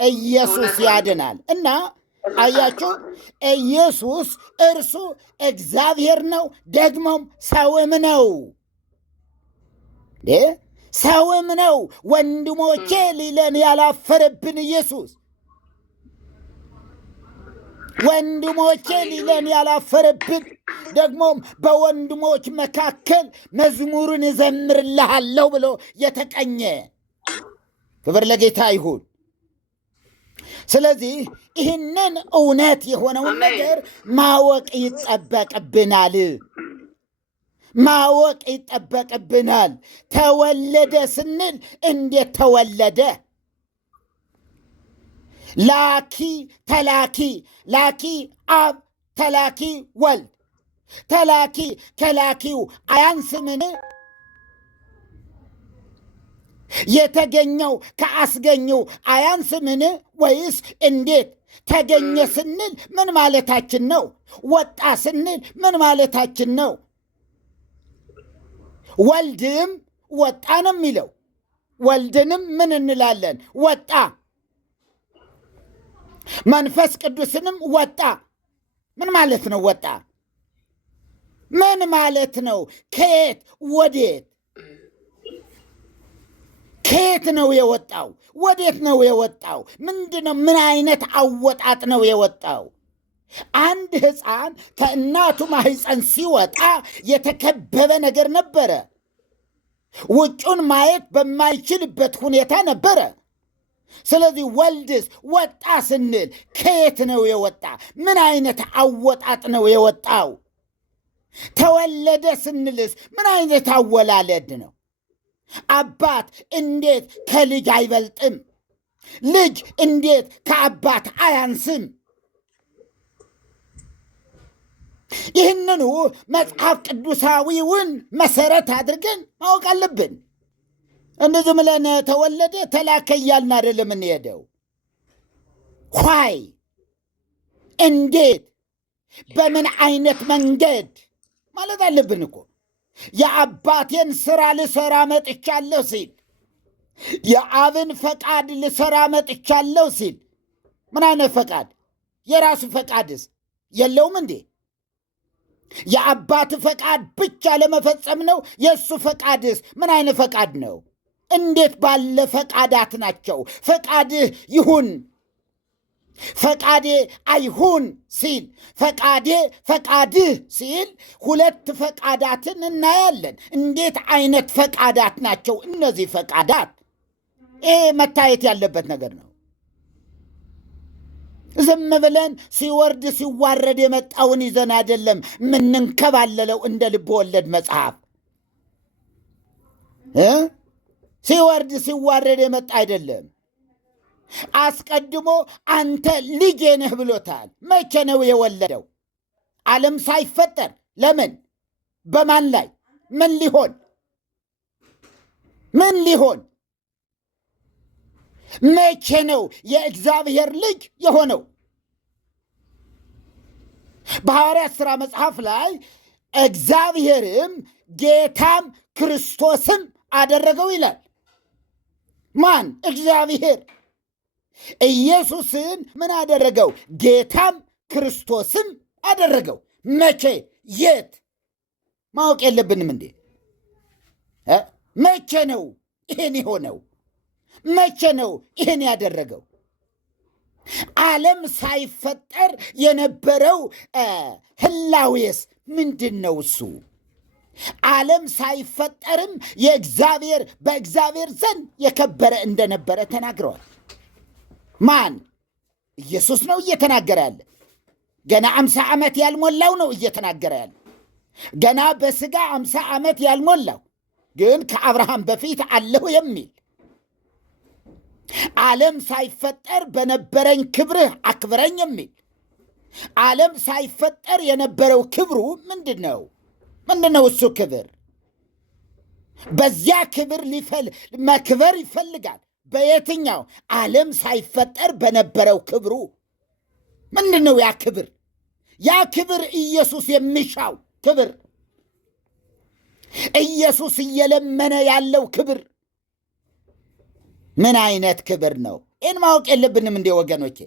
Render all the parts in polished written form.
ኢየሱስ ያድናል። እና አያችሁ ኢየሱስ እርሱ እግዚአብሔር ነው፣ ደግሞም ሰውም ነው። ሰውም ነው። ወንድሞቼ ሊለን ያላፈረብን ኢየሱስ ወንድሞቼ ሊለን ያላፈረብን፣ ደግሞም በወንድሞች መካከል መዝሙርን እዘምርልሃለሁ ብሎ የተቀኘ ክብር ለጌታ ይሁን። ስለዚህ ይህንን እውነት የሆነውን ነገር ማወቅ ይጠበቅብናል። ማወቅ ይጠበቅብናል። ተወለደ ስንል እንዴት ተወለደ? ላኪ ተላኪ፣ ላኪ አብ፣ ተላኪ ወልድ። ተላኪ ከላኪው አያንስምን? የተገኘው ከአስገኘው አያንስምን? ወይስ እንዴት ተገኘ ስንል ምን ማለታችን ነው? ወጣ ስንል ምን ማለታችን ነው? ወልድም ወጣ ነው የሚለው። ወልድንም ምን እንላለን? ወጣ። መንፈስ ቅዱስንም ወጣ። ምን ማለት ነው? ወጣ ምን ማለት ነው? ከየት ወዴት? ከየት ነው የወጣው? ወዴት ነው የወጣው? ምንድነው? ምን አይነት አወጣጥ ነው የወጣው? አንድ ሕፃን ከእናቱ ማህፀን ሲወጣ የተከበበ ነገር ነበረ። ውጩን ማየት በማይችልበት ሁኔታ ነበረ። ስለዚህ ወልድስ ወጣ ስንል ከየት ነው የወጣ? ምን አይነት አወጣጥ ነው የወጣው? ተወለደ ስንልስ ምን አይነት አወላለድ ነው? አባት እንዴት ከልጅ አይበልጥም? ልጅ እንዴት ከአባት አያንስም? ይህንኑ መጽሐፍ ቅዱሳዊውን መሰረት አድርገን ማወቅ አለብን። እንደዚህ ብለን ተወለደ ተላከ እያልን አይደለም የምንሄደው። ኋይ እንዴት በምን አይነት መንገድ ማለት አለብን እኮ። የአባቴን ስራ ልሰራ መጥቻለሁ ሲል፣ የአብን ፈቃድ ልሰራ መጥቻለሁ ሲል ምን አይነት ፈቃድ? የራሱ ፈቃድስ የለውም እንዴ? የአባት ፈቃድ ብቻ ለመፈጸም ነው። የእሱ ፈቃድስ ምን አይነት ፈቃድ ነው? እንዴት ባለ ፈቃዳት ናቸው? ፈቃድህ ይሁን ፈቃዴ አይሁን ሲል፣ ፈቃዴ ፈቃድህ ሲል ሁለት ፈቃዳትን እናያለን። እንዴት አይነት ፈቃዳት ናቸው እነዚህ ፈቃዳት? ይሄ መታየት ያለበት ነገር ነው። ዝም ብለን ሲወርድ ሲዋረድ የመጣውን ይዘን አይደለም ምንንከባለለው እንደ ልብ ወለድ መጽሐፍ። ሲወርድ ሲዋረድ የመጣ አይደለም። አስቀድሞ አንተ ልጄ ነህ ብሎታል። መቼ ነው የወለደው? ዓለም ሳይፈጠር። ለምን? በማን ላይ? ምን ሊሆን? ምን ሊሆን? መቼ ነው የእግዚአብሔር ልጅ የሆነው? በሐዋርያት ሥራ መጽሐፍ ላይ እግዚአብሔርም ጌታም ክርስቶስም አደረገው ይላል። ማን? እግዚአብሔር ኢየሱስን ምን አደረገው? ጌታም ክርስቶስም አደረገው። መቼ? የት? ማወቅ የለብንም እንዴ? መቼ ነው ይህን የሆነው? መቼ ነው ይህን ያደረገው? ዓለም ሳይፈጠር የነበረው ህላዌስ ምንድን ነው? እሱ ዓለም ሳይፈጠርም የእግዚአብሔር በእግዚአብሔር ዘንድ የከበረ እንደነበረ ተናግረዋል። ማን? ኢየሱስ ነው እየተናገረ ያለ። ገና 50 ዓመት ያልሞላው ነው እየተናገረ ያለ። ገና በሥጋ 50 ዓመት ያልሞላው ግን ከአብርሃም በፊት አለሁ የሚል ዓለም ሳይፈጠር በነበረኝ ክብርህ አክብረኝ የሚል ዓለም ሳይፈጠር የነበረው ክብሩ ምንድን ነው? ምንድን ነው እሱ ክብር? በዚያ ክብር መክበር ይፈልጋል። በየትኛው? ዓለም ሳይፈጠር በነበረው ክብሩ። ምንድን ነው ያ ክብር? ያ ክብር ኢየሱስ የሚሻው ክብር፣ ኢየሱስ እየለመነ ያለው ክብር ምን አይነት ክብር ነው? ይህን ማወቅ የለብንም እንዴ ወገኖቼ?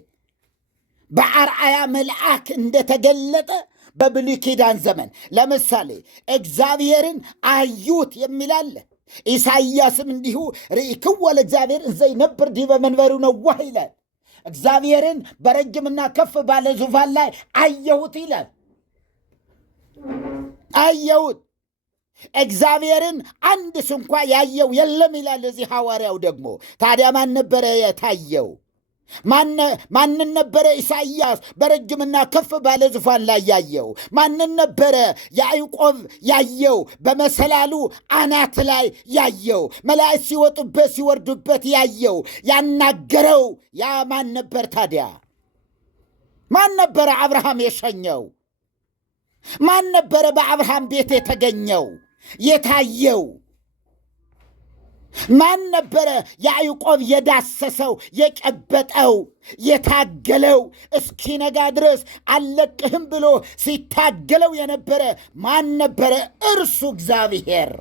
በአርአያ መልአክ እንደተገለጠ በብሉይ ኪዳን ዘመን ለምሳሌ እግዚአብሔርን አዩት የሚላለ ኢሳይያስም እንዲሁ ርኢክዎ ለእግዚአብሔር እንዘ ይነብር ዲበ መንበሩ ነዋህ ይላል። እግዚአብሔርን በረጅምና ከፍ ባለ ዙፋን ላይ አየሁት ይላል። አየሁት። እግዚአብሔርን አንድ ስንኳ ያየው የለም ይላል እዚህ ሐዋርያው ደግሞ። ታዲያ ማን ነበረ የታየው? ማንን ነበረ ኢሳይያስ በረጅምና ከፍ ባለ ዙፋን ላይ ያየው? ማንን ነበረ ያዕቆብ ያየው በመሰላሉ አናት ላይ ያየው? መላእክት ሲወጡበት ሲወርዱበት ያየው ያናገረው ያ ማን ነበር ታዲያ? ማን ነበረ አብርሃም የሸኘው? ማን ነበረ በአብርሃም ቤት የተገኘው የታየው? ማን ነበረ ያዕቆብ የዳሰሰው የጨበጠው የታገለው እስኪነጋ ድረስ አልለቅህም ብሎ ሲታገለው የነበረ ማን ነበረ? እርሱ እግዚአብሔር።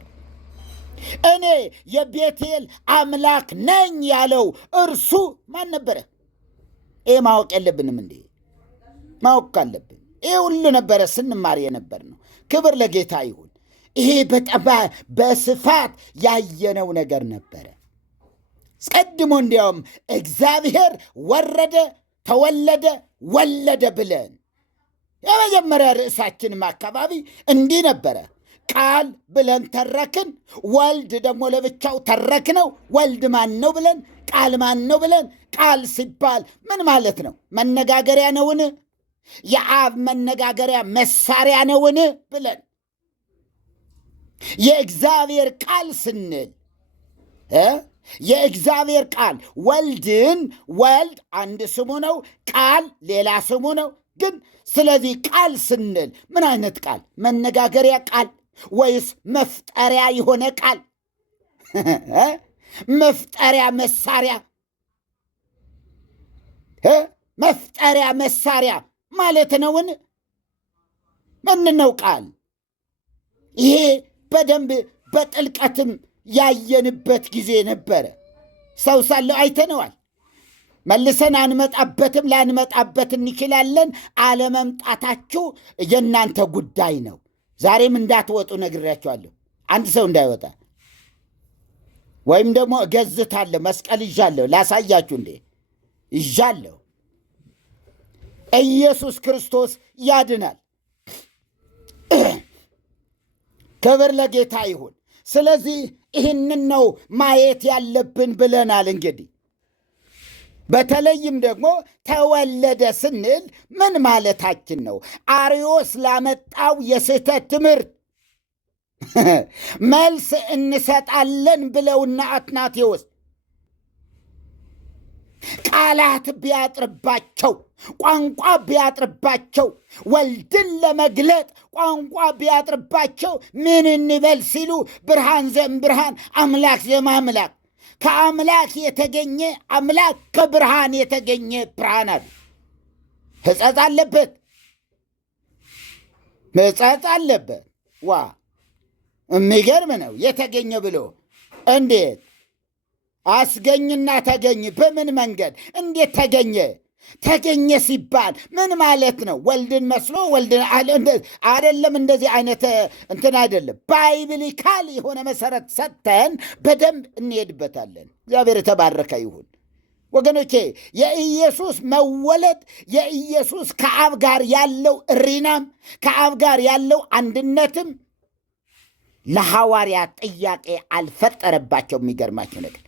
እኔ የቤቴል አምላክ ነኝ ያለው እርሱ ማን ነበረ? ይህ ማወቅ የለብንም እንዴ? ማወቅ አለብን። ይህ ሁሉ ነበረ ስንማር የነበር ነው። ክብር ለጌታ ይሁን። ይሄ በጣም በስፋት ያየነው ነገር ነበረ። ቀድሞ እንዲያውም እግዚአብሔር ወረደ፣ ተወለደ፣ ወለደ ብለን የመጀመሪያ ርዕሳችንም አካባቢ እንዲህ ነበረ። ቃል ብለን ተረክን፣ ወልድ ደግሞ ለብቻው ተረክ ነው። ወልድ ማን ነው ብለን፣ ቃል ማን ነው ብለን፣ ቃል ሲባል ምን ማለት ነው? መነጋገሪያ ነውን? የአብ መነጋገሪያ መሳሪያ ነውን ብለን የእግዚአብሔር ቃል ስንል የእግዚአብሔር ቃል ወልድን ወልድ አንድ ስሙ ነው፣ ቃል ሌላ ስሙ ነው። ግን ስለዚህ ቃል ስንል ምን አይነት ቃል? መነጋገሪያ ቃል ወይስ መፍጠሪያ የሆነ ቃል? መፍጠሪያ መሳሪያ መፍጠሪያ መሳሪያ ማለት ነውን? ምን ነው ቃል? ይሄ በደንብ በጥልቀትም ያየንበት ጊዜ ነበረ። ሰው ሳለው አይተነዋል። መልሰን አንመጣበትም፣ ላንመጣበት እንችላለን። አለመምጣታችሁ የእናንተ ጉዳይ ነው። ዛሬም እንዳትወጡ ነግሬያችኋለሁ። አንድ ሰው እንዳይወጣ ወይም ደግሞ እገዝታለሁ፣ መስቀል ይዣለሁ። ላሳያችሁ እንዴ ይዣለሁ። ኢየሱስ ክርስቶስ ያድናል። ክብር ለጌታ ይሁን። ስለዚህ ይህንን ነው ማየት ያለብን ብለናል። እንግዲህ በተለይም ደግሞ ተወለደ ስንል ምን ማለታችን ነው? አርዮስ ላመጣው የስህተት ትምህርት መልስ እንሰጣለን ብለውና አትናቴዎስ ቃላት ቢያጥርባቸው፣ ቋንቋ ቢያጥርባቸው፣ ወልድን ለመግለጥ ቋንቋ ቢያጥርባቸው ምን እንበል ሲሉ ብርሃን ዘእምብርሃን አምላክ ዘእምአምላክ፣ ከአምላክ የተገኘ አምላክ ከብርሃን የተገኘ ብርሃን አሉ። ሕጸጽ አለበት፣ ሕጸጽ አለበት። ዋ የሚገርም ነው። የተገኘ ብሎ እንዴት አስገኝና ተገኝ? በምን መንገድ? እንዴት ተገኘ? ተገኘ ሲባል ምን ማለት ነው? ወልድን መስሎ ወልድን አይደለም። እንደዚህ አይነት እንትን አይደለም። ባይብሊካል የሆነ መሰረት ሰጥተን በደንብ እንሄድበታለን። እግዚአብሔር የተባረከ ይሁን። ወገኖቼ የኢየሱስ መወለድ የኢየሱስ ከአብ ጋር ያለው እሪናም ከአብ ጋር ያለው አንድነትም ለሐዋርያ ጥያቄ አልፈጠረባቸው። የሚገርማቸው ነገር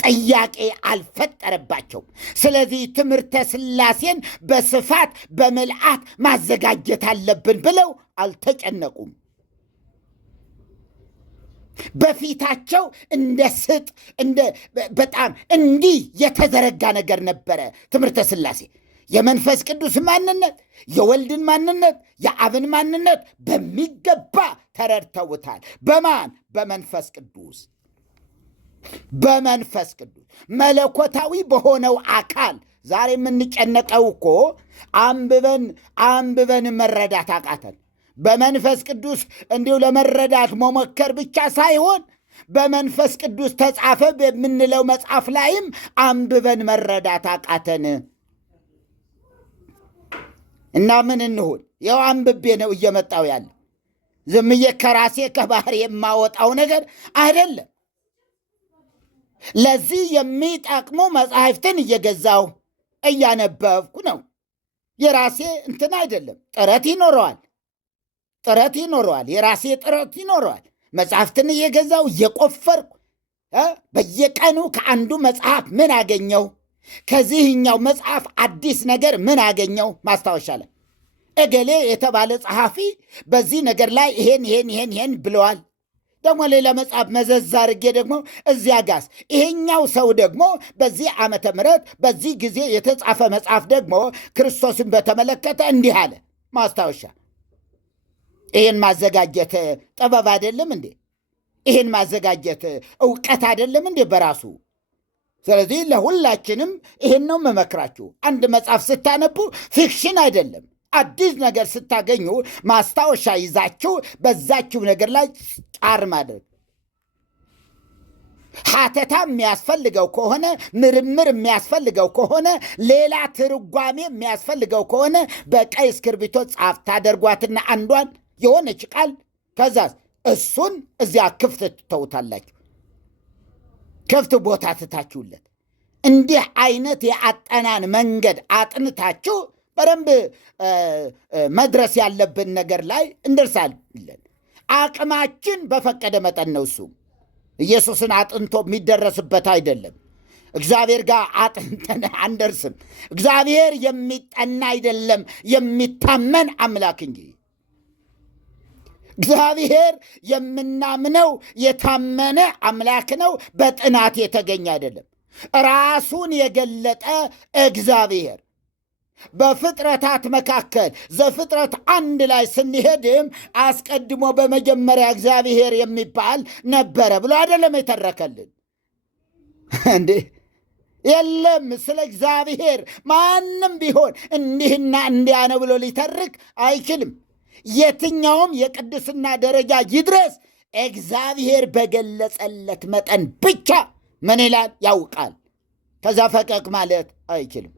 ጥያቄ አልፈጠረባቸውም። ስለዚህ ትምህርተ ሥላሴን በስፋት በምልአት ማዘጋጀት አለብን ብለው አልተጨነቁም። በፊታቸው እንደ ስጥ በጣም እንዲህ የተዘረጋ ነገር ነበረ ትምህርተ ሥላሴ። የመንፈስ ቅዱስ ማንነት፣ የወልድን ማንነት፣ የአብን ማንነት በሚገባ ተረድተውታል። በማን? በመንፈስ ቅዱስ። በመንፈስ ቅዱስ መለኮታዊ በሆነው አካል። ዛሬ የምንጨነቀው እኮ አንብበን መረዳት አቃተን። በመንፈስ ቅዱስ እንዲሁ ለመረዳት መሞከር ብቻ ሳይሆን በመንፈስ ቅዱስ ተጻፈ በምንለው መጽሐፍ ላይም አንብበን መረዳት አቃተን እና ምን እንሁን? ያው አንብቤ ነው እየመጣው ያለ ዝምዬ ከራሴ ከባህር የማወጣው ነገር አይደለም። ለዚህ የሚጠቅሙ መጽሐፍትን እየገዛው እያነበብኩ ነው። የራሴ እንትን አይደለም። ጥረት ይኖረዋል። የራሴ ጥረት ይኖረዋል። መጽሐፍትን እየገዛው እየቆፈርኩ በየቀኑ ከአንዱ መጽሐፍ ምን አገኘው፣ ከዚህኛው መጽሐፍ አዲስ ነገር ምን አገኘው፣ ማስታወሻ ላይ እገሌ የተባለ ጸሐፊ በዚህ ነገር ላይ ይሄን ብለዋል። ደግሞ ሌላ መጽሐፍ መዘዝ አድርጌ ደግሞ እዚያ ጋስ ይሄኛው ሰው ደግሞ በዚህ ዓመተ ምሕረት በዚህ ጊዜ የተጻፈ መጽሐፍ ደግሞ ክርስቶስን በተመለከተ እንዲህ አለ። ማስታወሻ። ይህን ማዘጋጀት ጥበብ አይደለም እንዴ? ይህን ማዘጋጀት እውቀት አይደለም እንዴ በራሱ? ስለዚህ ለሁላችንም ይህን ነው መመክራችሁ። አንድ መጽሐፍ ስታነቡ ፊክሽን አይደለም፣ አዲስ ነገር ስታገኙ ማስታወሻ ይዛችሁ በዛችሁ ነገር ላይ ጫር ማድረግ። ሀተታ የሚያስፈልገው ከሆነ ምርምር የሚያስፈልገው ከሆነ ሌላ ትርጓሜ የሚያስፈልገው ከሆነ በቀይ እስክርቢቶ ጻፍ ታደርጓትና አንዷን የሆነች ቃል ከዛ እሱን እዚያ ክፍት ትተውታላችሁ። ክፍት ቦታ ትታችሁለት እንዲህ አይነት የአጠናን መንገድ አጥንታችሁ በደንብ መድረስ ያለብን ነገር ላይ እንደርሳለን። አቅማችን በፈቀደ መጠን ነው። እሱ ኢየሱስን አጥንቶ የሚደረስበት አይደለም። እግዚአብሔር ጋር አጥንተን አንደርስም። እግዚአብሔር የሚጠና አይደለም፣ የሚታመን አምላክ እንጂ። እግዚአብሔር የምናምነው የታመነ አምላክ ነው፣ በጥናት የተገኘ አይደለም። ራሱን የገለጠ እግዚአብሔር በፍጥረታት መካከል ዘፍጥረት 1 ላይ ስንሄድም አስቀድሞ በመጀመሪያ እግዚአብሔር የሚባል ነበረ ብሎ አይደለም የተረከልን እንዴ? የለም። ስለ እግዚአብሔር ማንም ቢሆን እንዲህና እንዲያ ነው ብሎ ሊተርክ አይችልም። የትኛውም የቅድስና ደረጃ ይድረስ፣ እግዚአብሔር በገለጸለት መጠን ብቻ ምን ይላል ያውቃል። ከዛ ፈቀቅ ማለት አይችልም።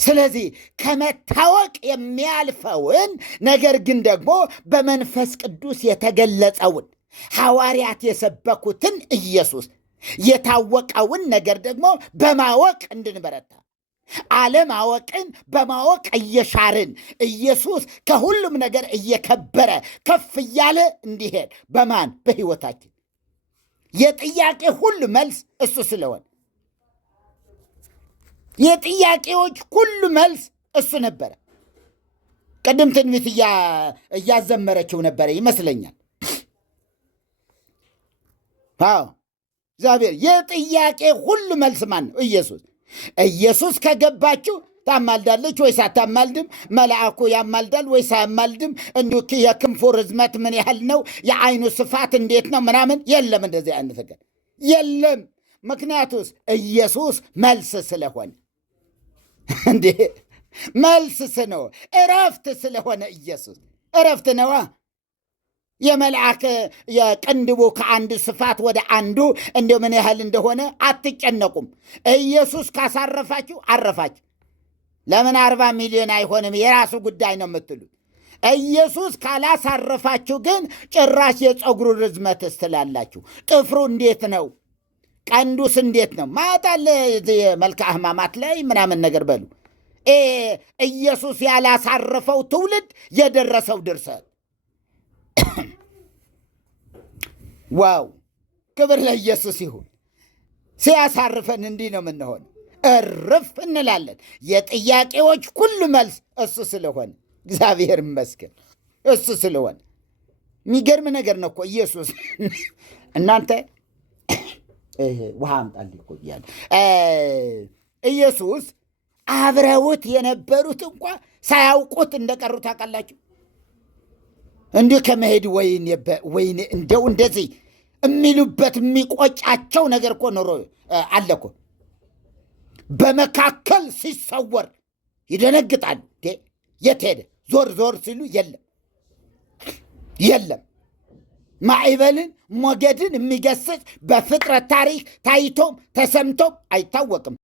ስለዚህ ከመታወቅ የሚያልፈውን ነገር ግን ደግሞ በመንፈስ ቅዱስ የተገለጸውን ሐዋርያት የሰበኩትን ኢየሱስ የታወቀውን ነገር ደግሞ በማወቅ እንድንበረታ፣ አለማወቅን በማወቅ እየሻርን ኢየሱስ ከሁሉም ነገር እየከበረ ከፍ እያለ እንዲሄድ በማን በሕይወታችን የጥያቄ ሁሉ መልስ እሱ ስለሆነ የጥያቄዎች ሁሉ መልስ እሱ ነበረ። ቅድም ትንቢት እያዘመረችው ነበረ ይመስለኛል። አዎ እግዚአብሔር የጥያቄ ሁሉ መልስ ማን ነው? ኢየሱስ። ኢየሱስ ከገባችሁ ታማልዳለች ወይስ አታማልድም? መልአኩ ያማልዳል ወይስ አያማልድም? እንዲሁ የክንፉ ርዝመት ምን ያህል ነው? የአይኑ ስፋት እንዴት ነው? ምናምን የለም፣ እንደዚህ አይነት ነገር የለም። ምክንያቱስ ኢየሱስ መልስ ስለሆነ እንዴ መልስ ስነው እረፍት ስለሆነ ኢየሱስ እረፍት ነዋ። የመልአክ የቅንድቡ ከአንድ ስፋት ወደ አንዱ እንደ ምን ያህል እንደሆነ አትጨነቁም። ኢየሱስ ካሳረፋችሁ አረፋችሁ። ለምን 40 ሚሊዮን አይሆንም? የራሱ ጉዳይ ነው የምትሉት። ኢየሱስ ካላሳረፋችሁ ግን ጭራሽ የፀጉሩ ርዝመት ስትላላችሁ። ጥፍሩ እንዴት ነው? ቀንዱስ እንዴት ነው? ማጣለ መልክአ ሕማማት ላይ ምናምን ነገር በሉ። ኢየሱስ ያላሳረፈው ትውልድ የደረሰው ድርሰት። ዋው! ክብር ለኢየሱስ ይሁን። ሲያሳርፈን እንዲህ ነው የምንሆን፣ እርፍ እንላለን። የጥያቄዎች ሁሉ መልስ እሱ ስለሆነ እግዚአብሔር ይመስገን። እሱ ስለሆነ የሚገርም ነገር ነው እኮ ኢየሱስ። እናንተ ውሃ አምጣልኝ እኮ እያለ ኢየሱስ አብረውት የነበሩት እንኳ ሳያውቁት እንደቀሩ ታውቃላችሁ። እንዲህ ከመሄድ ወይኔ እንደው እንደዚህ የሚሉበት የሚቆጫቸው ነገር እኮ ኖሮ አለ እኮ። በመካከል ሲሰወር ይደነግጣሉ። የት ሄደ? ዞር ዞር ሲሉ የለም። ማዕበልን ሞገድን የሚገስጽ በፍጥረት ታሪክ ታይቶም ተሰምቶም አይታወቅም።